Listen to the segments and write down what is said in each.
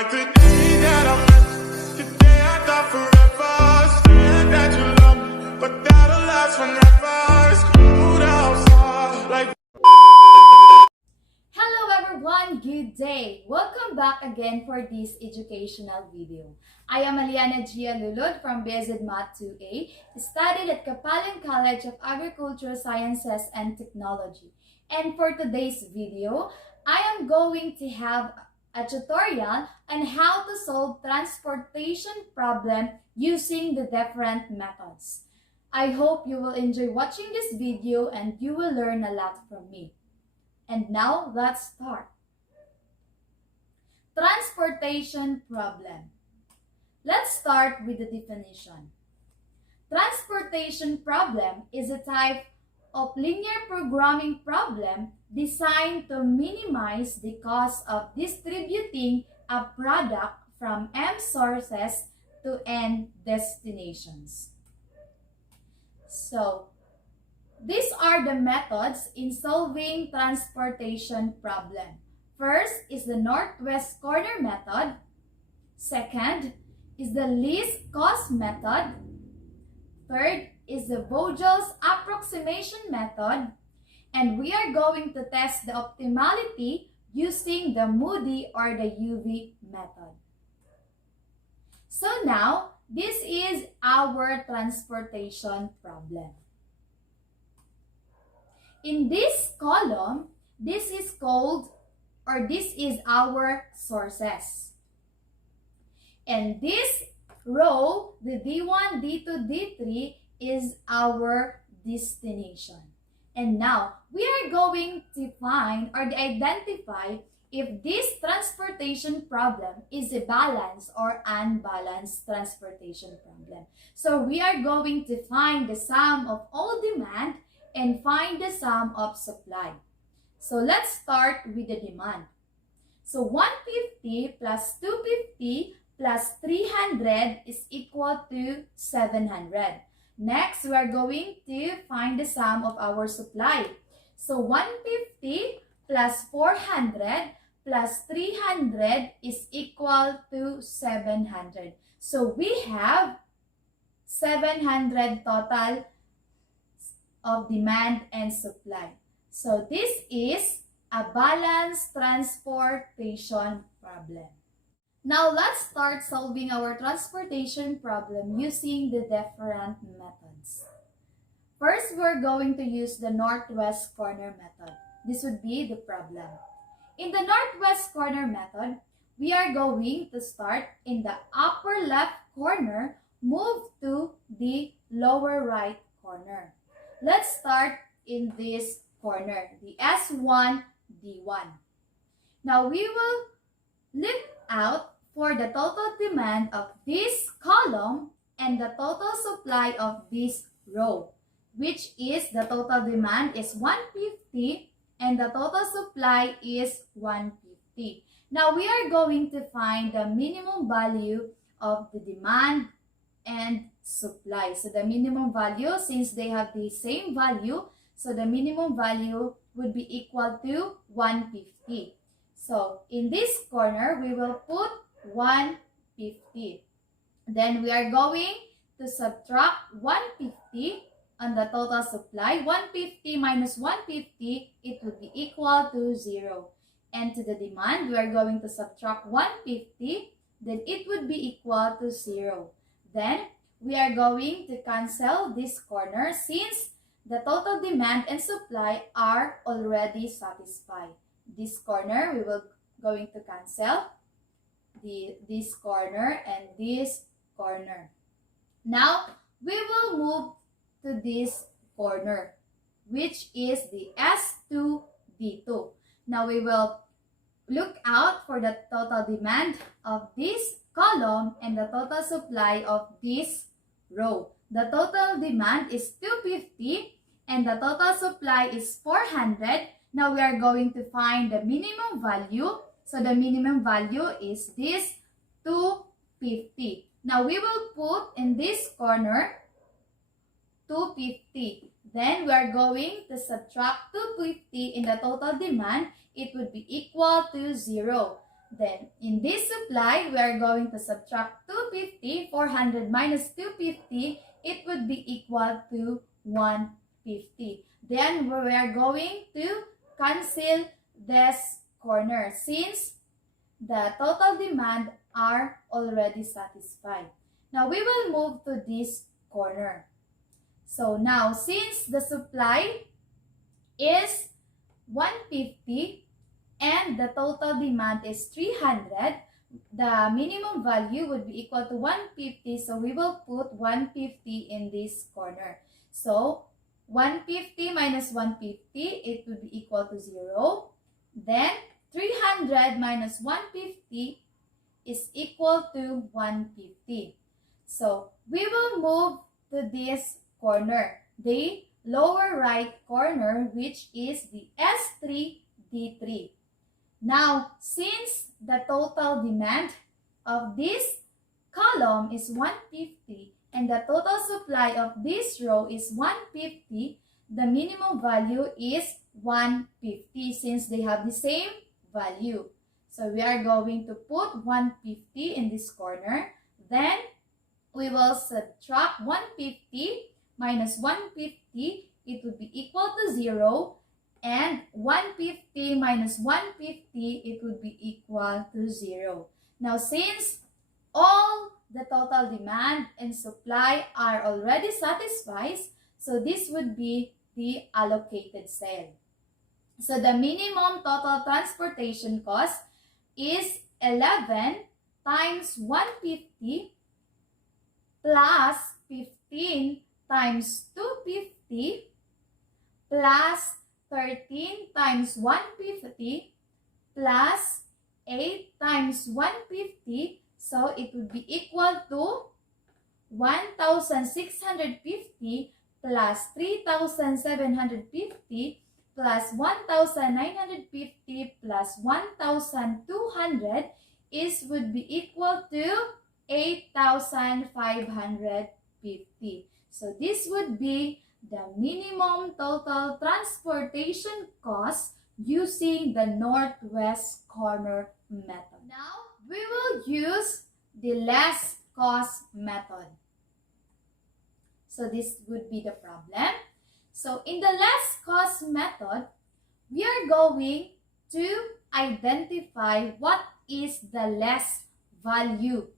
Like the day that I met you, today I thought forever. Said that you love me, but that'll last forever. It's cold outside, like. Hello everyone, good day! Welcome back again for this educational video. I am Aliana Gia Lulod from BZ Math 2A, studied at Kapalan College of Agricultural Sciences and Technology. And for today's video, I am going to have a tutorial on how to solve transportation problem using the different methods. I hope you will enjoy watching this video and you will learn a lot from me. And now, let's start. Transportation problem. Let's start with the definition. Transportation problem is a type of linear programming problem designed to minimize the cost of distributing a product from M sources to N destinations. So, these are the methods in solving transportation problem. First is the northwest corner method. Second is the least cost method. Third is the Vogel's approximation method. And we are going to test the optimality using the Moody or the UV method. So now, this is our transportation problem. In this column, this is called, or this is our sources. And this row, the D1, D2, D3 is our destination. And now, we are going to find or identify if this transportation problem is a balanced or unbalanced transportation problem. So we are going to find the sum of all demand and find the sum of supply. So let's start with the demand. So 150 plus 250 plus 300 is equal to 700. Next, we are going to find the sum of our supply. So 150 plus 400 plus 300 is equal to 700. So we have 700 total of demand and supply. So this is a balanced transportation problem. Now let's start solving our transportation problem using the different methods. First, we're going to use the northwest corner method. This would be the problem. In the northwest corner method, we are going to start in the upper left corner, move to the lower right corner. Let's start in this corner, the S1, D1. Now we will look out for the total demand of this column and the total supply of this row, which is the total demand is 150 and the total supply is 150. Now we are going to find the minimum value of the demand and supply. So the minimum value, since they have the same value, so the minimum value would be equal to 150. So in this corner, we will put 150. Then we are going to subtract 150 on the total supply. 150 minus 150, it would be equal to 0. And to the demand, we are going to subtract 150, then it would be equal to 0. Then, we are going to cancel this corner since the total demand and supply are already satisfied. This corner, we will going to cancel this corner and this corner. Now, we will move to this corner, which is the S2, D2. Now, we will look out for the total demand of this column and the total supply of this row. The total demand is 250 and the total supply is 400. Now we are going to find the minimum value. So the minimum value is this 250. Now we will put in this corner 250. Then we are going to subtract 250 in the total demand. It would be equal to 0. Then, in this supply, we are going to subtract 250. 400 minus 250, it would be equal to 150. Then, we are going to cancel this corner since the total demand are already satisfied. Now, we will move to this corner. So, now, since the supply is 150, and the total demand is 300, the minimum value would be equal to 150. So we will put 150 in this corner. So 150 minus 150, it would be equal to 0. Then 300 minus 150 is equal to 150. So we will move to this corner, the lower right corner, which is the S3, D3. Now, since the total demand of this column is 150 and the total supply of this row is 150, the minimum value is 150 since they have the same value. So we are going to put 150 in this corner. Then we will subtract 150 minus 150. It would be equal to 0. And 150 minus 150, it would be equal to 0. Now, since all the total demand and supply are already satisfied, so this would be the allocated sale. So, the minimum total transportation cost is 11 times 150 plus 15 times 250 plus 13 times 150 plus 8 times 150. So it would be equal to 1,650 plus 3,750 plus 1,950 plus 1,200 would be equal to 8,550. So this would be the minimum total transportation cost using the northwest corner method. Now, we will use the less cost method. So this would be the problem. So in the less cost method, we are going to identify what is the less value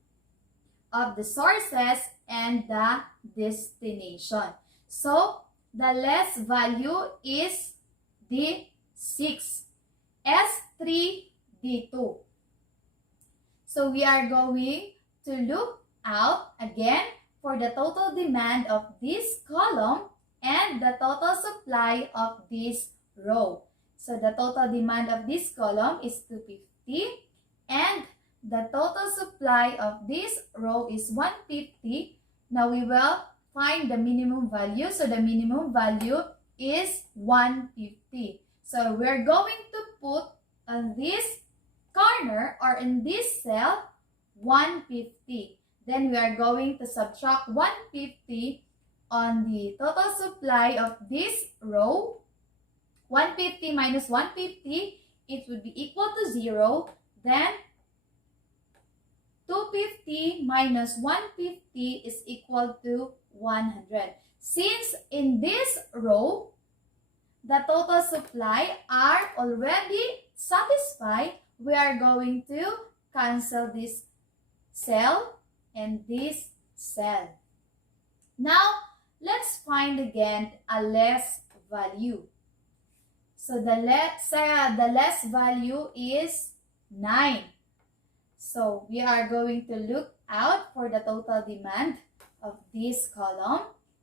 of the sources and the destination. So, the less value is the 6, S3, D2. So, we are going to look out again for the total demand of this column and the total supply of this row. So, the total demand of this column is 250 and the total supply of this row is 150. Now, we will find the minimum value. So the minimum value is 150. So we're going to put on this corner or in this cell 150. Then we are going to subtract 150 on the total supply of this row. 150 minus 150, it would be equal to 0. Then 250 minus 150 is equal to 100. Since in this row, the total supply are already satisfied, we are going to cancel this cell and this cell. Now, let's find again a less value. So the less value is 9. So we are going to look out for the total demand of this column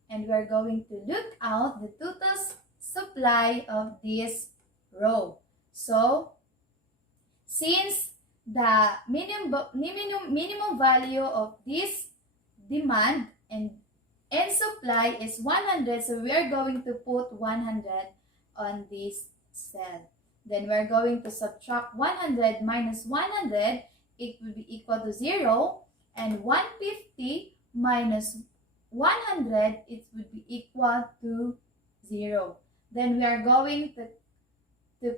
and we are going to look out the total supply of this row. So since the minimum value of this demand and supply is 100, so we are going to put 100 on this cell. Then we are going to subtract 100 minus 100, it will be equal to 0, and 150 minus 100, it would be equal to 0. Then we are going to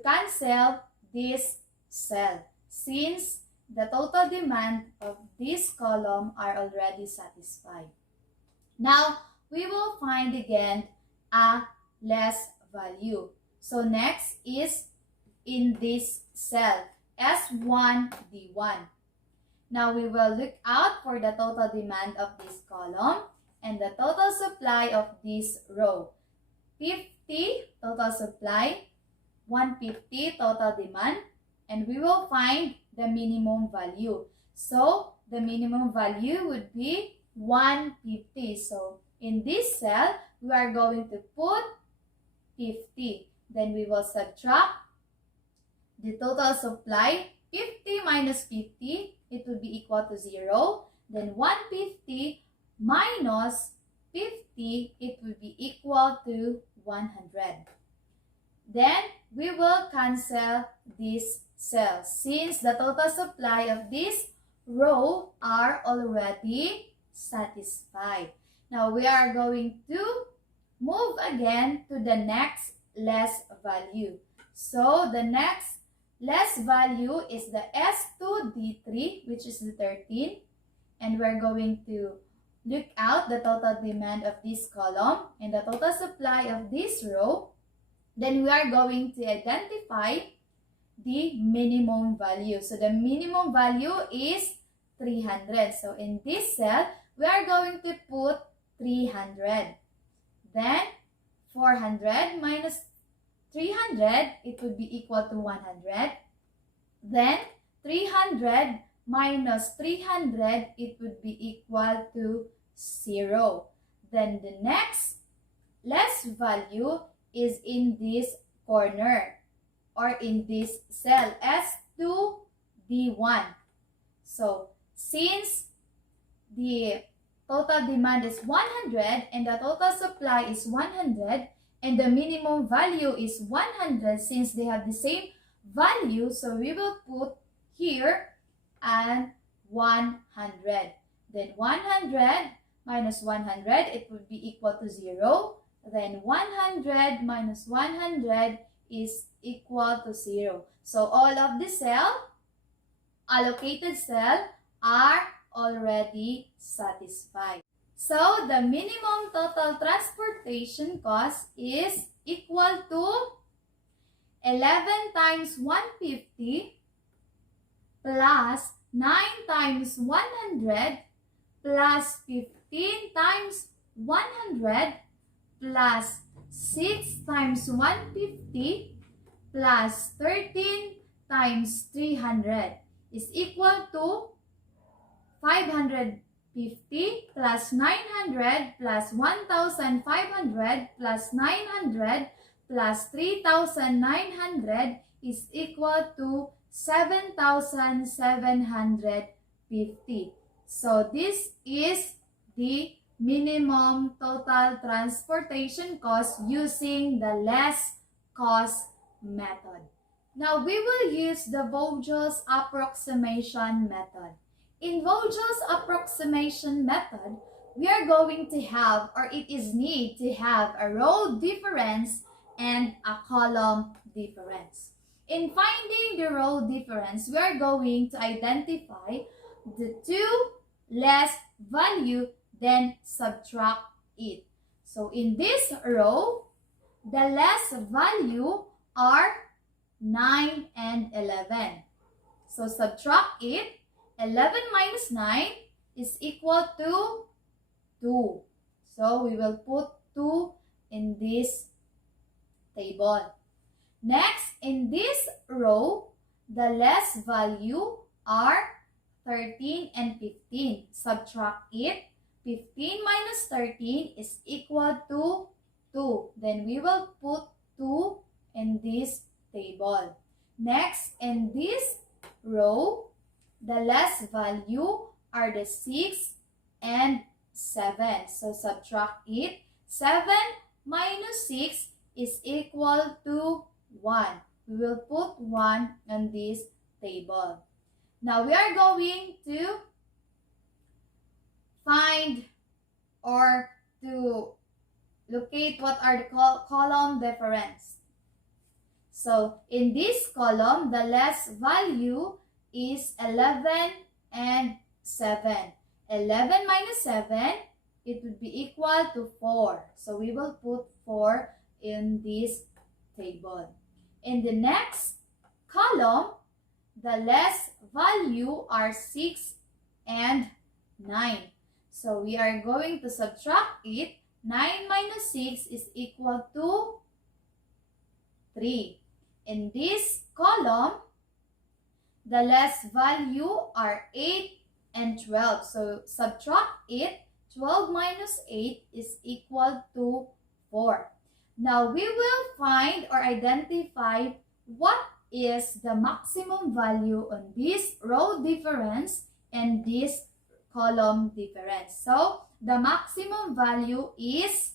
cancel this cell since the total demand of this column are already satisfied. Now, we will find again a less value. So next is in this cell, S1D1. Now, we will look out for the total demand of this column and the total supply of this row. 50 total supply, 150 total demand, and we will find the minimum value. So, the minimum value would be 150. So, in this cell, we are going to put 50. Then we will subtract the total supply. 50 minus 50, it will be equal to 0. Then 150 minus 50, it will be equal to 100. Then we will cancel this cell since the total supply of this row are already satisfied. Now we are going to move again to the next less value. So the next less value is the S2D3, which is the 13. And we're going to look out the total demand of this column and the total supply of this row. Then we are going to identify the minimum value. So the minimum value is 300. So in this cell, we are going to put 300. Then 400 minus 300, it would be equal to 100. Then 300 minus 300, it would be equal to 0. Then the next less value is in this corner or in this cell, S2D1. So, since the total demand is 100 and the total supply is 100 and the minimum value is 100, since they have the same value, so we will put here and 100. Then 100 minus 100, it would be equal to 0. Then 100 minus 100 is equal to 0. So all of the allocated cell are already satisfied. So the minimum total transportation cost is equal to 11 times 150 plus 9 times 100 plus 15 times 100 plus 6 times 150 plus 13 times 300 is equal to 550 plus 900 plus 1,500 plus 900 plus 3,900 is equal to 7,750. So this is the minimum total transportation cost using the less cost method. Now we will use the Vogel's approximation method. In Vogel's approximation method, we are going to have, or it is need to have, a row difference and a column difference. In finding the row difference, we are going to identify the two less value, then subtract it. So in this row, the less value are 9 and 11. So subtract it. 11 minus 9 is equal to 2. So we will put 2 in this table. Next, in this row, the less value are 13 and 15. Subtract it. 15 minus 13 is equal to 2. Then we will put 2 in this table. Next, in this row, the less value are the 6 and 7. So subtract it. 7 minus 6 is equal to 1. We will put 1 on this table. Now we are going to find or to locate what are the column difference. So in this column, the less value is 11 and 7. 11 minus 7, it would be equal to 4. So we will put 4 in this table. In the next column, the less value are 6 and 9. So we are going to subtract it. 9 minus 6 is equal to 3. In this column, the less value are 8 and 12. So subtract it. 12 minus 8 is equal to 4. Now we will find or identify what is the maximum value on this row difference and this column difference. So the maximum value is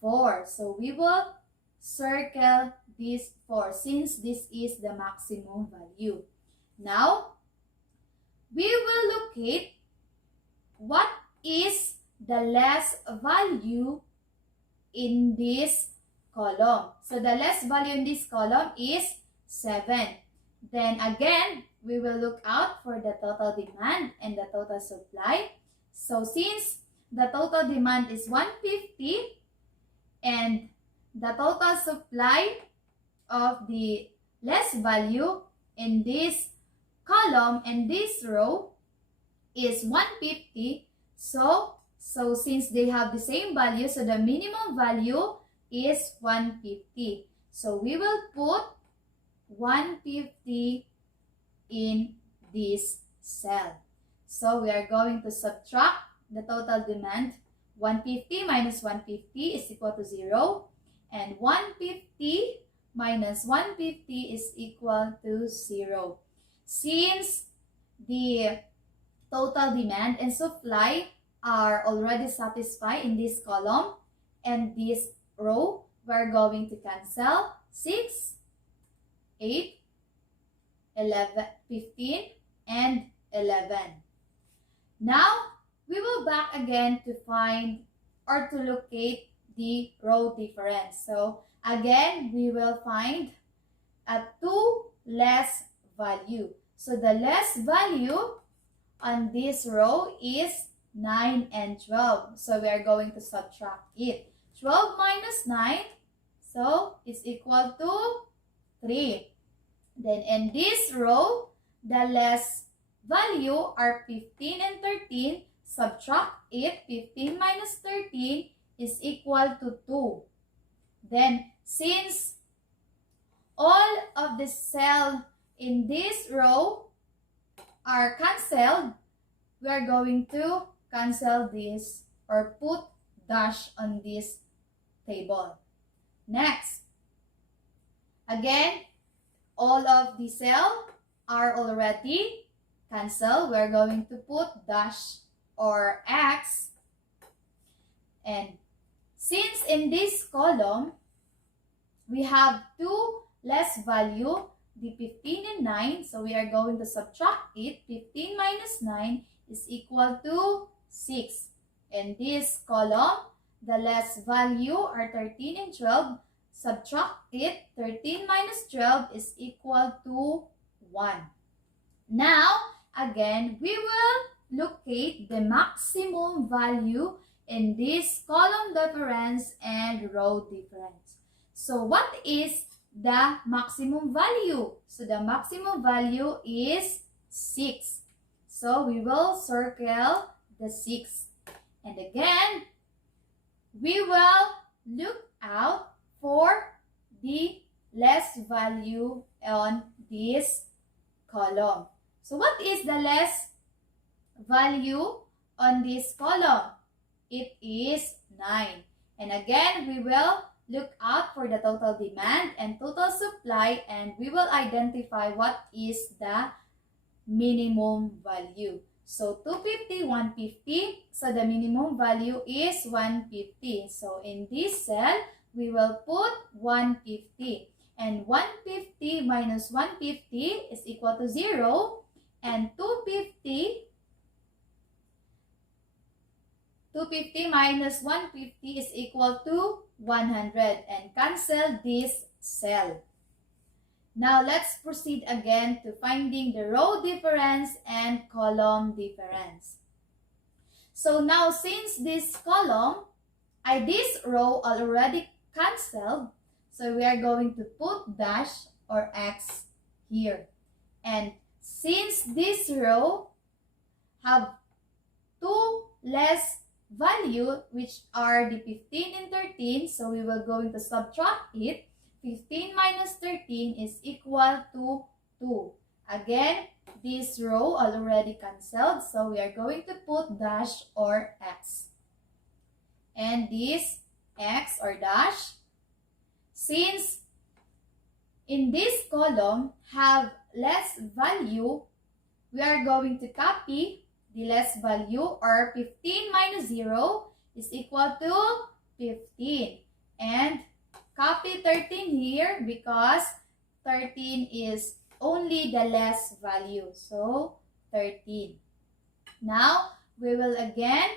4. So we will circle this 4 since this is the maximum value. Now, we will locate what is the less value in this column. So the less value in this column is 7. Then again, we will look out for the total demand and the total supply. So since the total demand is 150 and the total supply of the less value in this column and this row is 150. So since they have the same value, so the minimum value is 150. So we will put 150 in this cell. So we are going to subtract the total demand. 150 minus 150 is equal to 0. And 150 minus 150 is equal to 0. Since the total demand and supply are already satisfied in this column and this row, we're going to cancel 6, 8, 11, 15, and 11. Now, we will back again to find or to locate the row difference. So, again, we will find a 2 less value. So, the less value on this row is 9 and 12. So, we are going to subtract it. 12 minus 9, so it's equal to 3. Then in this row, the less value are 15 and 13. Subtract it. 15 minus 13 is equal to 2. Then, since all of the cells in this row are cancelled, we are going to cancel this or put dash on this table. Next, again, all of the cells are already cancelled. We're going to put dash or X. And since in this column, we have 2 less value, the 15 and 9. So we are going to subtract it. 15 minus 9 is equal to 6. In this column, the less value are 13 and 12. Subtract it. 13 minus 12 is equal to 1. Now, again, we will locate the maximum value in this column difference and row difference. So, what is the maximum value? So, the maximum value is 6. So, we will circle the 6. And again, we will look out for the less value on this column. So what is the less value on this column? It is 9. And again, we will look out for the total demand and total supply, and we will identify what is the minimum value. So 250, 150. So the minimum value is 150. So in this cell, we will put 150. And 150 minus 150 is equal to 0. And 250 minus 150 is equal to 100. And cancel this cell. Now, let's proceed again to finding the row difference and column difference. So now, since this row already canceled, so we are going to put dash or X here. And since this row have two less value, which are the 15 and 13, so we will going to subtract it. 15 minus 13 is equal to 2. Again, this row already cancelled, so we are going to put dash or X. And this X or dash, since in this column have less value, we are going to copy the less value, or 15 minus 0 is equal to 15. And copy 13 here because 13 is only the less value. So 13. Now, we will again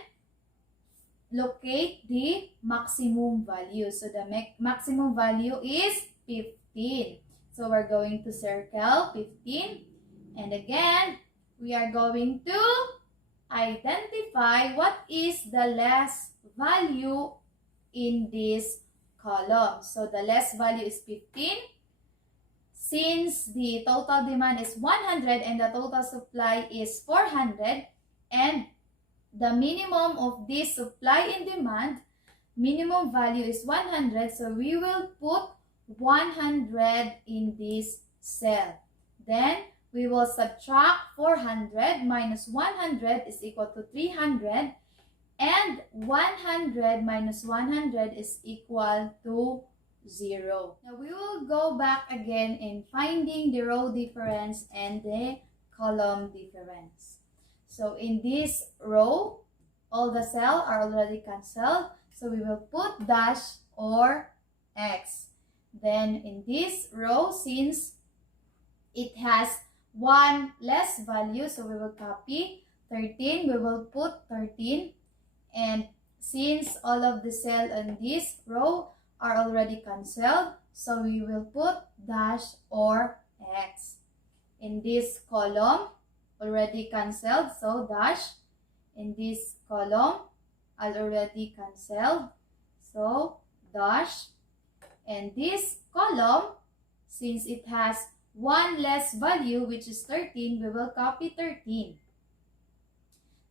locate the maximum value. So the maximum value is 15. So we're going to circle 15. And again, we are going to identify what is the less value in this column. So the less value is 15. Since the total demand is 100 and the total supply is 400, and the minimum of this supply and demand, minimum value is 100, so we will put 100 in this cell. Then we will subtract 400 minus 100 is equal to 300, and 100 minus 100 is equal to 0. Now we will go back again in finding the row difference and the column difference. So in this row, all the cells are already cancelled, so we will put dash or X. Then in this row, since it has one less value, so we will copy 13, we will put 13. And since all of the cells in this row are already cancelled, so we will put dash or X. In this column, already cancelled, so dash. In this column, already cancelled, so dash. And this column, since it has one less value, which is 13, we will copy 13.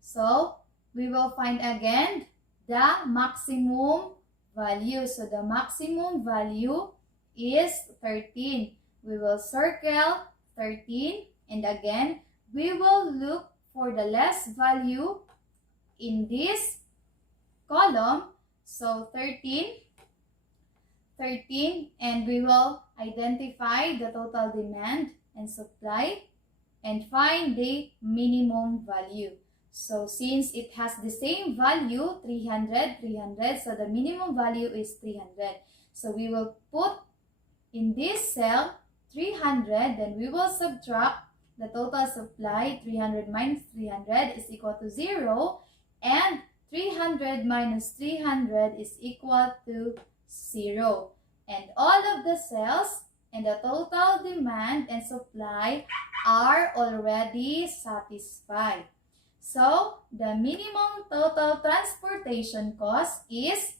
So we will find again the maximum value. So the maximum value is 13. We will circle 13, and again, we will look for the less value in this column. So 13, and we will identify the total demand and supply and find the minimum value. So since it has the same value, 300, so the minimum value is 300. So we will put in this cell 300, then we will subtract the total supply. 300 minus 300 is equal to 0, and 300 minus 300 is equal to 0. And all of the cells and the total demand and supply are already satisfied. So, the minimum total transportation cost is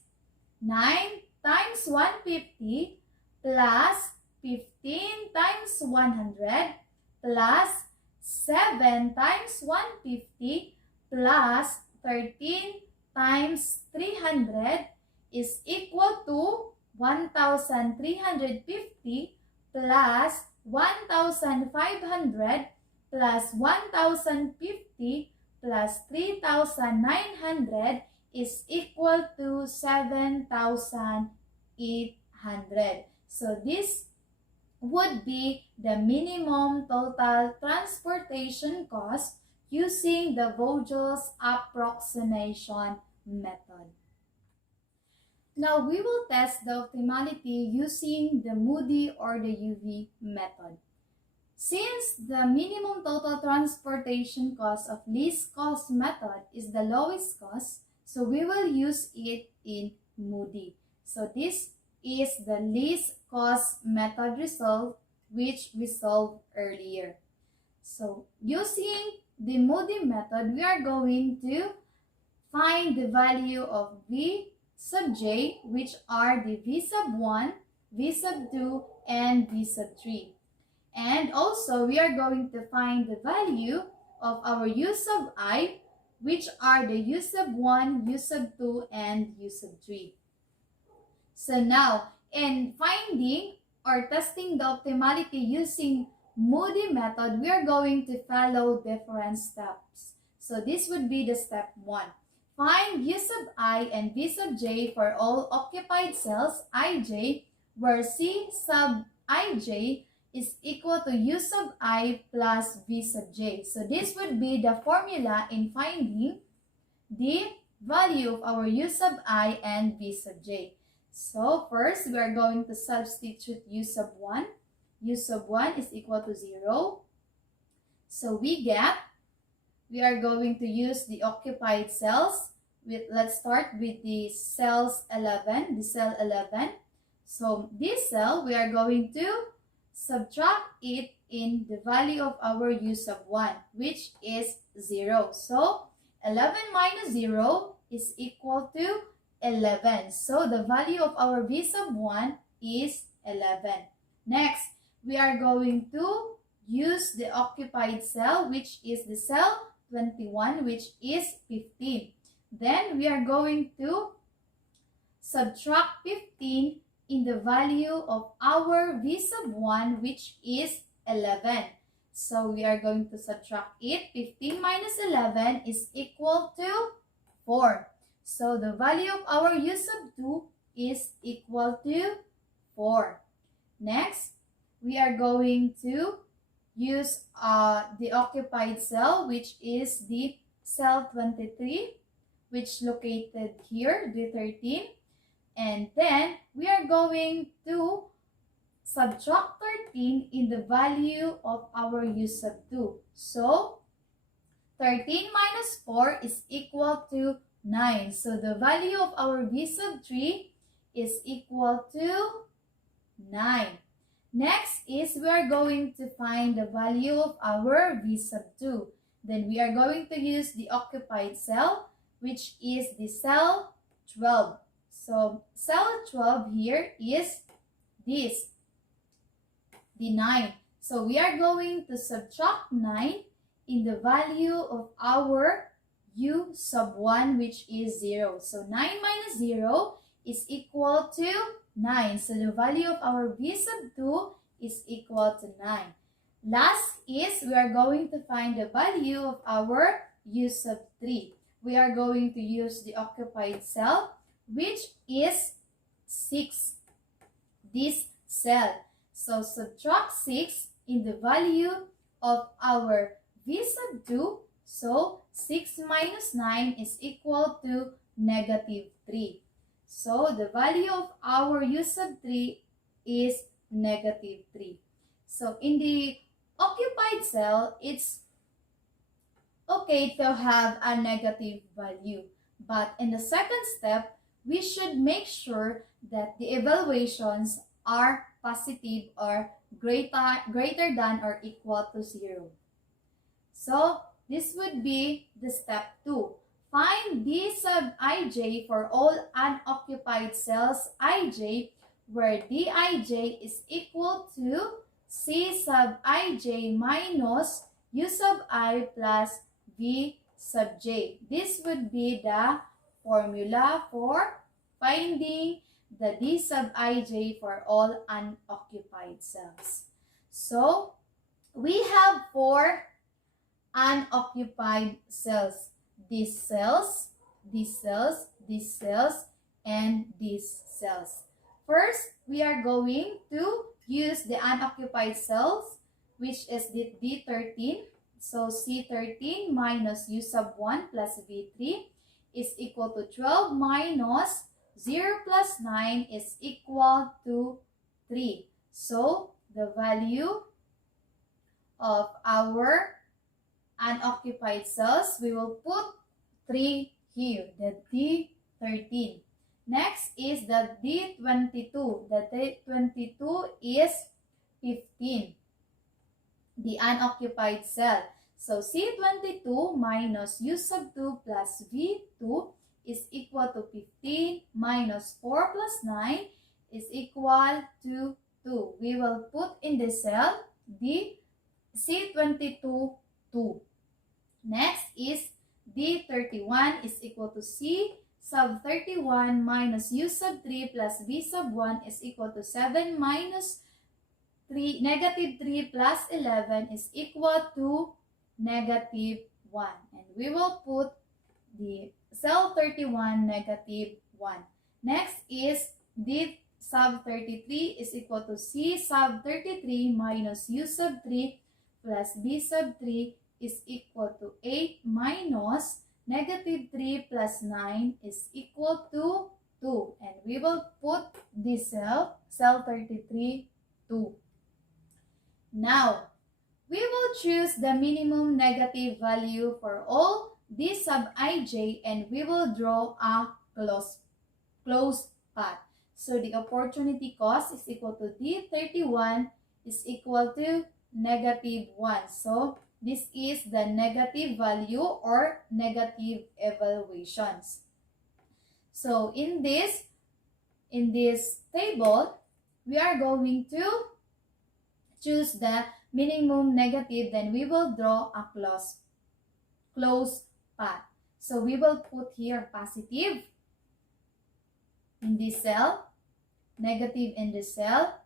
9 times 150 plus 15 times 100 plus 7 times 150 plus 13 times 300 is equal to 1,350 plus 1,500 plus 1,050 plus 3,900 is equal to 7,800. So this would be the minimum total transportation cost using the Vogel's approximation method. Now we will test the optimality using the Moody or the UV method. Since the minimum total transportation cost of least cost method is the lowest cost, so we will use it in Moody. So this is the least cost method result which we solved earlier. So using the Moody method, we are going to find the value of V sub j, which are the V sub 1, V sub 2, and V sub 3. And also, we are going to find the value of our U sub I, which are the U sub 1, U sub 2, and U sub 3. So now, in finding or testing the optimality using Moody method, we are going to follow different steps. So this would be the step 1. Find U sub I and V sub j for all occupied cells ij, where C sub ij is equal to U sub I plus V sub j. So this would be the formula in finding the value of our U sub I and V sub j. So first, we are going to substitute U sub 1. U sub 1 is equal to 0. So we are going to use the occupied cells. Let's start with the cells 11, the cell 11. So this cell, we are going to subtract it in the value of our U sub 1, which is 0. So 11 minus 0 is equal to 11. So the value of our V sub 1 is 11. Next, we are going to use the occupied cell, which is the cell 21, which is 15. Then we are going to subtract 15 in the value of our V sub 1, which is 11. So we are going to subtract it. 15 minus 11 is equal to 4. So the value of our U sub 2 is equal to 4. Next, we are going to use the occupied cell, which is the cell 23, which located here, the 13. And then we are going to subtract 13 in the value of our U sub 2. So 13 minus 4 is equal to 9. So the value of our V sub 3 is equal to 9. Next is we are going to find the value of our V sub 2. Then we are going to use the occupied cell, which is the cell 12. So cell 12 here is this, the 9. So we are going to subtract 9 in the value of our U sub 1, which is 0. So 9 minus 0 is equal to 9. So the value of our V sub 2 is equal to 9. Last is we are going to find the value of our U sub 3. We are going to use the occupied cell, which is 6, this cell. So subtract 6 in the value of our V sub 2. So 6 minus 9 is equal to negative 3. So the value of our U sub 3 is negative 3. So in the occupied cell, it's okay to have a negative value. But in the second step, we should make sure that the evaluations are positive or greater than or equal to 0. So this would be the step 2. Find D sub ij for all unoccupied cells ij, where Dij is equal to C sub ij minus U sub I plus V sub j. This would be the formula for finding the D sub ij for all unoccupied cells. So we have 4 unoccupied cells. These cells, these cells, these cells, and these cells. First, we are going to use the unoccupied cells, which is the D13. So C13 minus U sub 1 plus V3 is equal to 12 minus 0 plus 9 is equal to 3. So the value of our unoccupied cells, we will put 3 here, the D13. Next is the D22. The D22 is 15, the unoccupied cell. So C22 minus U sub 2 plus V2 is equal to 15 minus 4 plus 9 is equal to 2. We will put in the cell the C22 2. Next is D31 is equal to C sub 31 minus U sub 3 plus V sub 1 is equal to 7 minus 3, negative 3 plus 11 is equal to negative 1. And we will put the cell 31 negative 1. Next is D sub 33 is equal to C sub 33 minus U sub 3 plus B sub 3 is equal to 8 minus negative 3 plus 9 is equal to 2. And we will put this cell 33, 2. Now, we will choose the minimum negative value for all D sub ij and we will draw a closed path. So the opportunity cost is equal to D31 is equal to negative 1. So this is the negative value or negative evaluations. So in this table, we are going to choose the minimum negative, then we will draw a closed path. So we will put here positive in this cell, negative in this cell,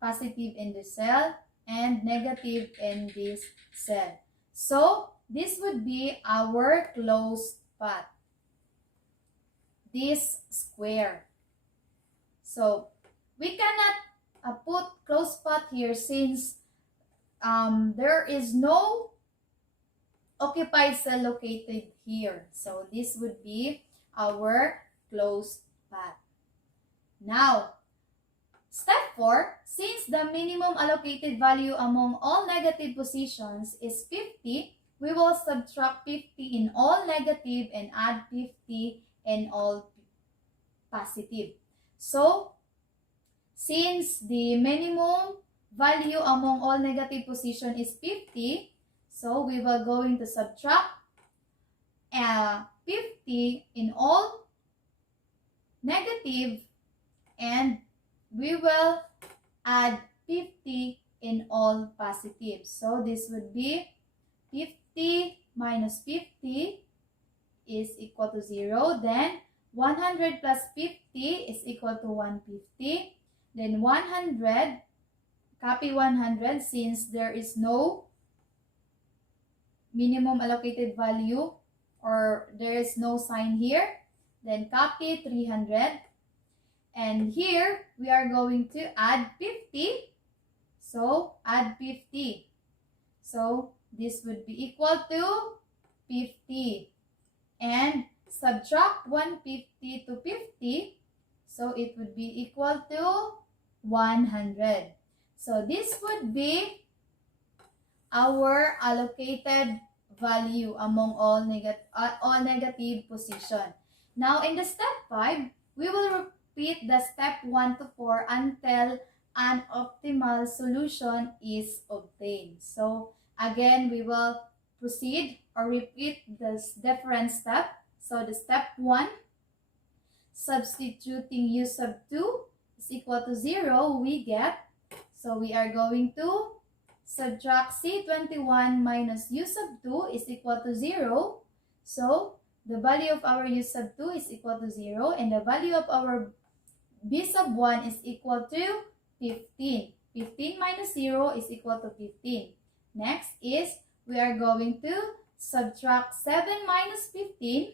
positive in this cell, and negative in this cell. So this would be our closed path, this square. So we cannot put closed path here since there is no occupied cell located here. So this would be our closed path. Now, step 4, since the minimum allocated value among all negative positions is 50, we will subtract 50 in all negative and add 50 in all positive. So, since the minimum value among all negative position is 50, so we will going to subtract 50 in all negative and we will add 50 in all positive. So this would be 50 minus 50 is equal to 0. Then 100 plus 50 is equal to 150. Then 100, copy 100 since there is no minimum allocated value or there is no sign here. Then copy 300. And here we are going to add 50. So add 50. So this would be equal to 50. And subtract 150 to 50. So it would be equal to 100. So this would be our allocated value among all negative position. Now in the step 5, we will repeat the step 1 to 4 until an optimal solution is obtained. So again, we will proceed or repeat this different step. So the step 1, substituting u sub 2 is equal to 0, we get, so we are going to subtract C21 minus u sub 2 is equal to 0. So the value of our u sub 2 is equal to 0 and the value of our b sub 1 is equal to 15. 15 minus 0 is equal to 15. Next is we are going to subtract 7 minus 15.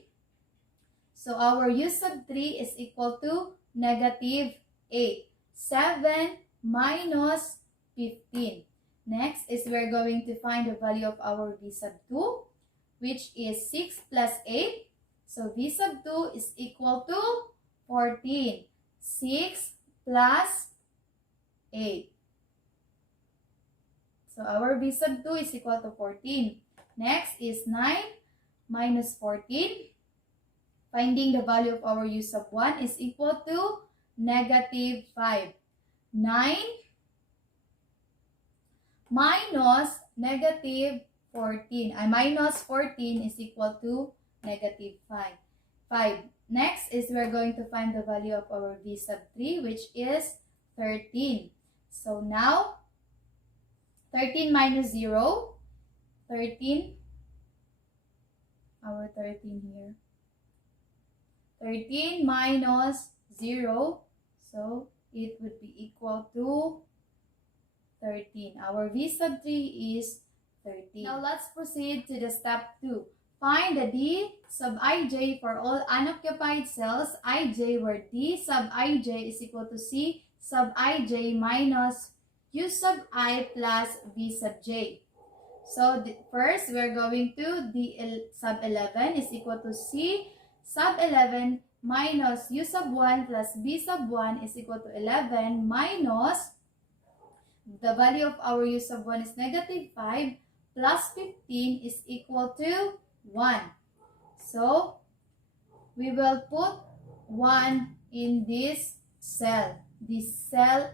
So our u sub 3 is equal to negative 8. 7 minus 15. Next is we're going to find the value of our v sub 2, which is 6 plus 8. So v sub 2 is equal to 14. 6 plus 8. So our v sub 2 is equal to 14. Next is 9 minus 14. Finding the value of our u sub 1 is equal to negative 5. 9 minus negative 14. Minus 14 is equal to negative 5. Next is we're going to find the value of our v sub 3, which is 13. So now, 13 minus 0, 13, our 13 here. 13 minus 0, so it would be equal to 13. Our v sub 3 is 13. Now let's proceed to the step 2. Find the d sub ij for all unoccupied cells ij, where d sub ij is equal to c sub ij minus u sub I plus v sub j. So first, we're going to d sub 11 is equal to c sub 11 minus u sub 1 plus b sub 1 is equal to 11 minus the value of our u sub 1 is negative 5 plus 15 is equal to 1. So, we will put 1 in this cell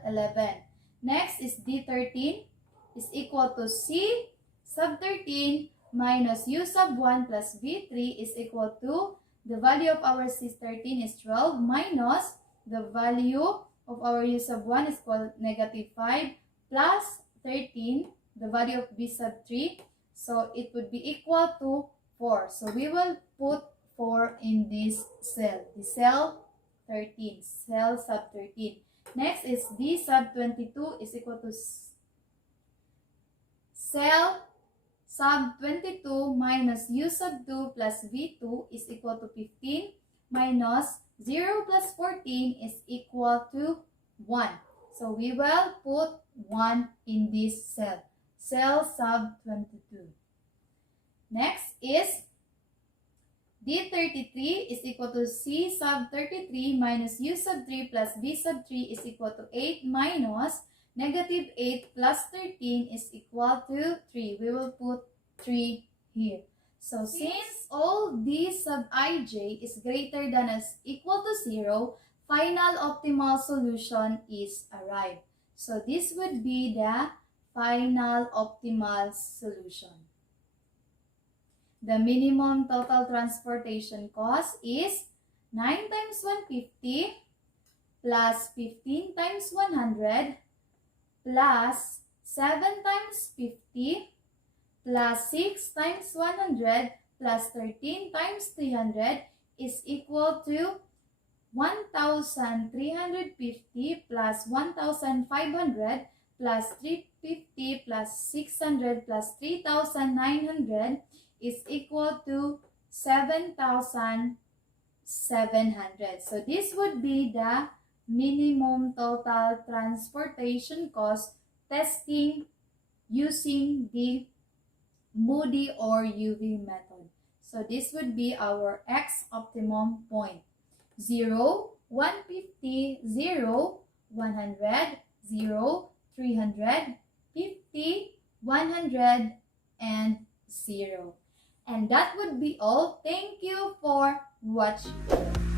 11. Next is D13 is equal to C sub 13 minus U sub 1 plus V3 is equal to the value of our C13 is 12 minus the value of our U sub 1 is called negative 5 plus 13, the value of B sub 3. So, it would be equal to 4. So, we will put 4 in this cell, the cell 13, cell sub 13. Next is D sub 22 is equal to cell sub 22 minus U sub 2 plus V2 is equal to 15 minus 0 plus 14 is equal to 1. So, we will put 1 in this cell, cell sub 22. Next is D33 is equal to C sub 33 minus U sub 3 plus B sub 3 is equal to 8 minus negative 8 plus 13 is equal to 3. We will put 3 here. So, since all D sub ij is greater than or equal to 0, final optimal solution is arrived. So, this would be the final optimal solution. The minimum total transportation cost is 9 times 150 plus 15 times 100 plus 7 times 50 plus 6 times 100 plus 13 times 300 is equal to 1,350 plus 1,500 plus 350 plus 600 plus 3,900 is equal to 7,700. So, this would be the minimum total transportation cost testing using the Moody or UV method. So, this would be our X optimum point. 0, 150, 0, 100, 0, 300, 50, 100, and 0. And that would be all. Thank you for watching.